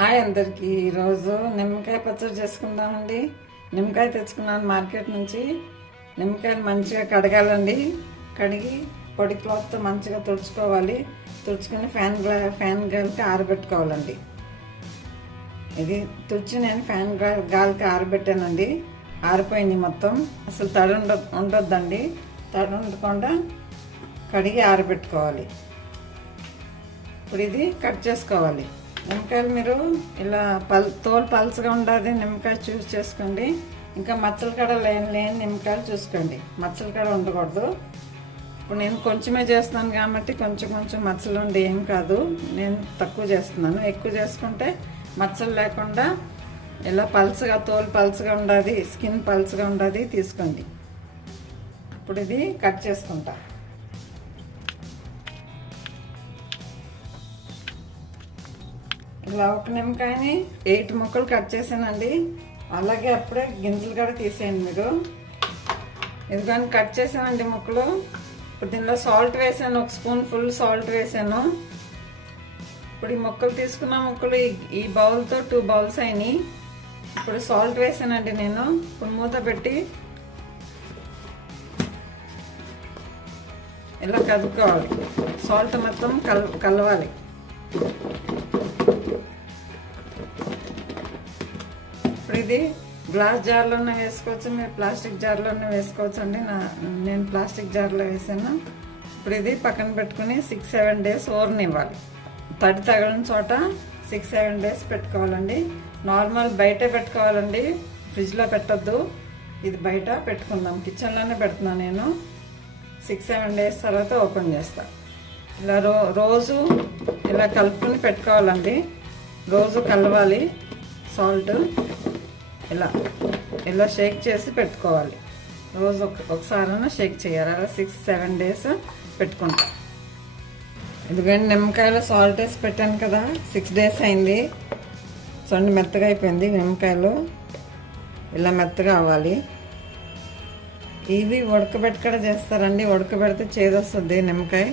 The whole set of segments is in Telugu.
హాయ్ అందరికీ. ఈరోజు నిమ్మకాయ పచ్చడి చేసుకుందామండి. నిమ్మకాయ తెచ్చుకున్నాను మార్కెట్ నుంచి. నిమ్మకాయలు మంచిగా కడగాలండి. కడిగి పొడి క్లాత్తో మంచిగా తుడుచుకోవాలి. తుడుచుకుని ఫ్యాన్ గాలికి ఆరబెట్టుకోవాలండి. ఇది తుడిచి నేను ఫ్యాన్ గాలికి ఆరబెట్టానండి. ఆరిపోయింది మొత్తం. అసలు తడి ఉండొద్దండి. తడి ఉండకుండా కడిగి ఆరబెట్టుకోవాలి. ఇప్పుడు ఇది కట్ చేసుకోవాలి. నిమ్మకాయలు మీరు ఇలా తోలు పలుచగా ఉండాలి. నిమ్మకాయ చూస్ చేసుకోండి. ఇంకా మచ్చల కడ లేని నిమ్మకాయలు చూసుకోండి. మచ్చల కడ ఉండకూడదు. ఇప్పుడు నేను కొంచెమే చేస్తున్నాను కాబట్టి కొంచెం మచ్చలు ఉండి ఏం కాదు. నేను తక్కువ చేస్తున్నాను. ఎక్కువ చేసుకుంటే మచ్చలు లేకుండా ఇలా పలుచగా తోలు పలుచగా ఉండాలి, స్కిన్ పలుచగా ఉండాలి తీసుకోండి. ఇప్పుడు ఇది కట్ చేసుకుంటా. ఇలా ఒక నిమ్మకాయని 8 ముక్కలు కట్ చేశానండి. అలాగే అప్పుడే గింజలు కూడా తీసేయండి మీరు. ఎందుకని కట్ చేశానండి ముక్కలు. ఇప్పుడు దీనిలో సాల్ట్ వేసాను, 1 స్పూన్ ఫుల్ సాల్ట్ వేసాను. ఇప్పుడు ఈ ముక్కలు తీసుకున్న ముక్కలు ఈ బౌల్తో 2 బౌల్స్ అయినాయి. ఇప్పుడు సాల్ట్ వేసానండి నేను. ఇప్పుడు మూత పెట్టి ఇలా కదుపుకోవాలి. సాల్ట్ మొత్తం కలవాలి. ఇప్పుడు ఇది గ్లాస్ జార్లోనే వేసుకోవచ్చు, మీరు ప్లాస్టిక్ జార్లోనే వేసుకోవచ్చు అండి. నేను ప్లాస్టిక్ జార్లో వేసాను. ఇప్పుడు ఇది పక్కన పెట్టుకుని 6-7 డేస్ ఓరనివ్వాలి. తడి తగలని చోట 6-7 డేస్ పెట్టుకోవాలండి. నార్మల్ బయటే పెట్టుకోవాలండి, ఫ్రిడ్జ్లో పెట్టద్దు. ఇది బయట పెట్టుకుందాం. కిచెన్లోనే పెడుతున్నాను నేను. 6-7 డేస్ తర్వాత ఓపెన్ చేస్తా. ఇలా రోజు ఇలా కలుపుకొని పెట్టుకోవాలండి. రోజు కలవాలి. సాల్ట్ ఇలా షేక్ చేసి పెట్టుకోవాలి. రోజు ఒకసారైనా షేక్ చేయాలి. అలా 6-7 డేస్ పెట్టుకుంటా. ఎందుకంటే నిమ్మకాయలో సాల్ట్ వేసి పెట్టాను కదా. 6 డేస్ అయింది. చూడండి మెత్తగా అయిపోయింది నిమ్మకాయలు. ఇలా మెత్తగా అవ్వాలి. ఇవి ఉడకబెట్టి కూడా చేస్తారండి. ఉడకబెడితే చేదొస్తుంది నిమ్మకాయ.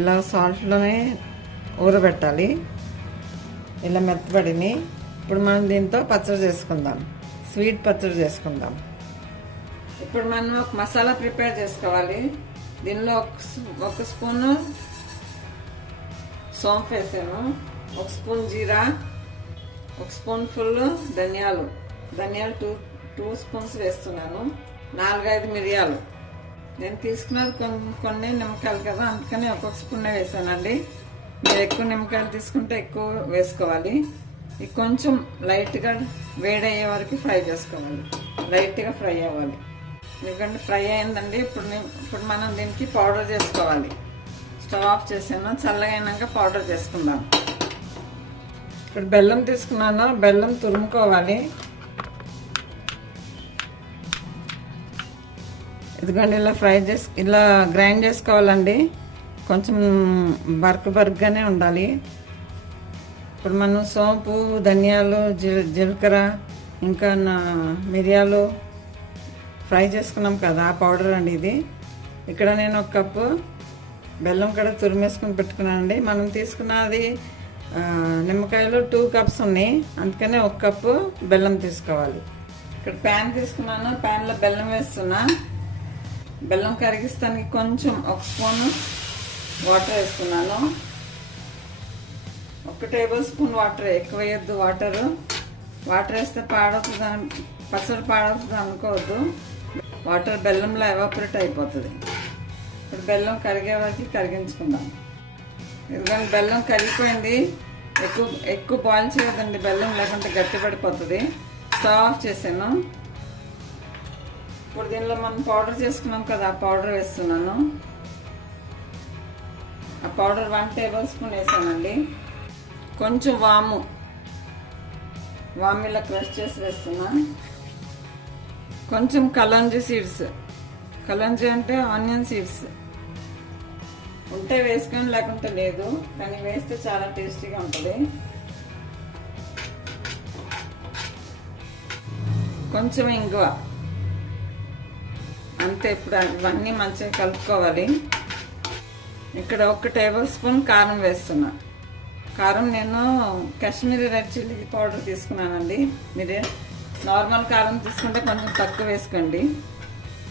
ఇలా సాల్ట్లోనే ఊరబెట్టాలి. ఇలా మెత్తబడిని. ఇప్పుడు మనం దీంతో పచ్చడి చేసుకుందాం. స్వీట్ పచ్చడి చేసుకుందాం. ఇప్పుడు మనం ఒక మసాలా ప్రిపేర్ చేసుకోవాలి. దీనిలో 1 స్పూను సోంపు వేసాను, 1 స్పూన్ జీరా, 1 స్పూన్ ఫుల్ ధనియాలు 2 స్పూన్స్ వేస్తున్నాను, 4-5 మిరియాలు. నేను తీసుకున్నది కొన్ని నిమ్మకాయలు కదా, అందుకని 1 స్పూన్ వేసానండి. మీరు ఎక్కువ నిమ్మకాయలు తీసుకుంటే ఎక్కువ వేసుకోవాలి. ఇది కొంచెం లైట్గా వేడయ్యే వరకు ఫ్రై చేసుకోవాలి. లైట్గా ఫ్రై అవ్వాలి. ఎందుకంటే ఫ్రై అయిందండి. ఇప్పుడు మనం దీనికి పౌడర్ చేసుకోవాలి. స్టవ్ ఆఫ్ చేసాను. చల్లగా అయినాక పౌడర్ చేసుకుందాం. ఇప్పుడు బెల్లం తీసుకున్నాను. బెల్లం తురుముకోవాలి. ఎందుకంటే ఇలా గ్రైండ్ చేసుకోవాలండి. కొంచెం బరకగానే ఉండాలి. ఇప్పుడు మనం సోంపు, ధనియాలు, జీలకర్ర, ఇంకా మిరియాలు ఫ్రై చేసుకున్నాం కదా, ఆ పౌడర్ అండి ఇది. ఇక్కడ నేను 1 కప్పు బెల్లం కూడా తురిమేసుకుని పెట్టుకున్నానండి. మనం తీసుకున్నది నిమ్మకాయలు 2 కప్స్ ఉన్నాయి, అందుకనే 1 కప్పు బెల్లం తీసుకోవాలి. ఇక్కడ ప్యాన్ తీసుకున్నాను. ప్యాన్లో బెల్లం వేస్తున్నా. బెల్లం కరిగిస్తానికి కొంచెం 1 స్పూన్ వాటర్ వేసుకున్నాను. 1 టేబుల్ స్పూన్ వాటర్, ఎక్కువ వేయద్దు. వాటర్ వేస్తే పచ్చడి పాడవుతుంది అనుకోవద్దు. వాటర్ బెల్లంలో ఎవాపరేట్ అయిపోతుంది. ఇప్పుడు బెల్లం కరిగే వరకు కరిగించుకుందాం. ఎందుకంటే బెల్లం కరిగిపోయింది. ఎక్కువ బాయిల్ చేయదండి బెల్లం, లేకుంటే గట్టి పడిపోతుంది. స్టవ్ ఆఫ్ చేసాను. ఇప్పుడు దీనిలో మనం పౌడర్ చేసుకున్నాం కదా, ఆ పౌడర్ వేస్తున్నాను. ఆ పౌడర్ 1 టేబుల్ స్పూన్ వేసానండి. కొంచెం వాము ఇలా క్రష్ చేసి వేస్తున్నా. కొంచెం కలంజీ సీడ్స్, కలంజీ అంటే ఆనియన్ సీడ్స్ ఉంటే వేసుకొని, లేకుంటే లేదు. కానీ వేస్తే చాలా టేస్టీగా ఉంటుంది. కొంచెం ఇంగువ అంతే. ఇప్పుడు ఇవన్నీ మంచిగా కలుపుకోవాలి. ఇక్కడ 1 టేబుల్ స్పూన్ కారం వేస్తున్నా. కారం నేను కాశ్మీరీ రెడ్ చిల్లీ పౌడర్ తీసుకున్నానండి. మీరు నార్మల్ కారం తీసుకుంటే కొంచెం తక్కువ వేసుకోండి.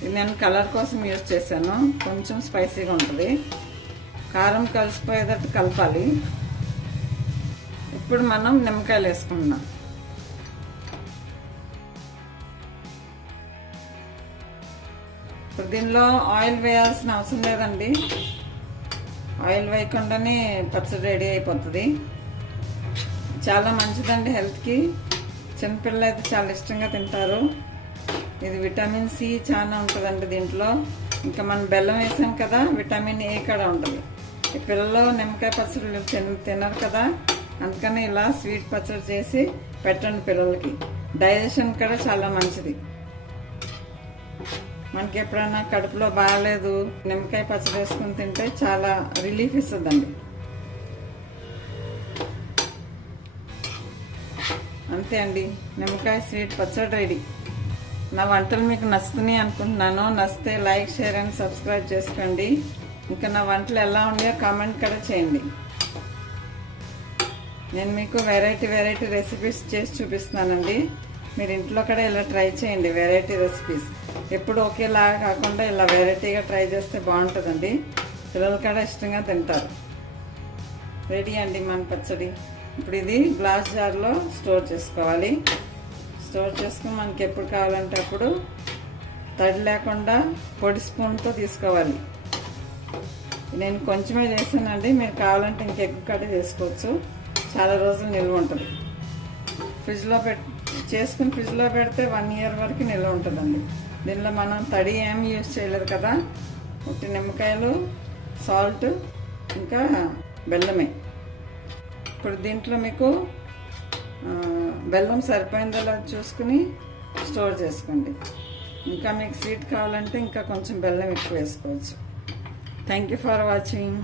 ఇది నేను కలర్ కోసం యూజ్ చేశాను. కొంచెం స్పైసీగా ఉంటుంది. కారం కలిసిపోయేటట్టు కలపాలి. ఇప్పుడు మనం నిమ్మకాయలు వేసుకుందాం. ఇప్పుడు దీనిలో ఆయిల్ వేయాల్సిన అవసరం లేదండి. ఆయిల్ వేయకుండానే పచ్చడి రెడీ అయిపోతుంది. చాలా మంచిదండి హెల్త్కి. చిన్నపిల్లలు అయితే చాలా ఇష్టంగా తింటారు. ఇది విటమిన్ సి చాలా ఉంటుందండి దీంట్లో. ఇంకా మనం బెల్లం వేసాం కదా, విటమిన్ ఏ కూడా ఉంటుంది. ఈ పిల్లలు నిమ్మకాయ పచ్చడి తినరు కదా, అందుకని ఇలా స్వీట్ పచ్చడి చేసి పెట్టండి పిల్లలకి. డైజెషన్ కూడా చాలా మంచిది. మనకి ఎప్పుడైనా కడుపులో బాగాలేదు, నిమ్మకాయ పచ్చడి వేసుకుని తింటే చాలా రిలీఫ్ ఇస్తుందండి. అంతే అండి, నిమ్మకాయ స్వీట్ పచ్చడి రెడీ. నా వంటలు మీకు నచ్చుతున్నాయి అనుకుంటున్నాను. నచ్చితే లైక్, షేర్ అండ్ సబ్స్క్రైబ్ చేసుకోండి. ఇంకా నా వంటలు ఎలా ఉన్నాయో కామెంట్ కూడా చేయండి. నేను మీకు వెరైటీ రెసిపీస్ చేసి చూపిస్తున్నానండి. మీరు ఇంట్లో కూడా ఇలా ట్రై చేయండి. వెరైటీ రెసిపీస్ ఎప్పుడు ఒకేలాగా కాకుండా ఇలా వెరైటీగా ట్రై చేస్తే బాగుంటుందండి. పిల్లలు కూడా ఇష్టంగా తింటారు. రెడీ అండి మన పచ్చడి. ఇప్పుడు ఇది గ్లాస్ జార్లో స్టోర్ చేసుకోవాలి. స్టోర్ చేసుకుని మనకి ఎప్పుడు కావాలంటే అప్పుడు తడి లేకుండా పొడి స్పూన్తో తీసుకోవాలి. నేను కొంచెమే చేశానండి. మీరు కావాలంటే ఇంకెక్కువ కూడా చేసుకోవచ్చు. చాలా రోజులు నిల్వ ఉంటుంది. ఫ్రిడ్జ్లో చేసుకుని ఫ్రిడ్జ్లో పెడితే 1 year వరకు నిల్వ ఉంటుందండి. దీనిలో మనం తడి ఏమి యూజ్ చేయలేదు కదా, ఉట్టి నిమ్మకాయలు, సాల్ట్, ఇంకా బెల్లమే. ఇప్పుడు దీంట్లో మీకు బెల్లం సరిపోయిందో చూసుకుని స్టోర్ చేసుకోండి. ఇంకా మీకు స్వీట్ కావాలంటే ఇంకా కొంచెం బెల్లం ఎక్కువ వేసుకోవచ్చు. Thank you for watching.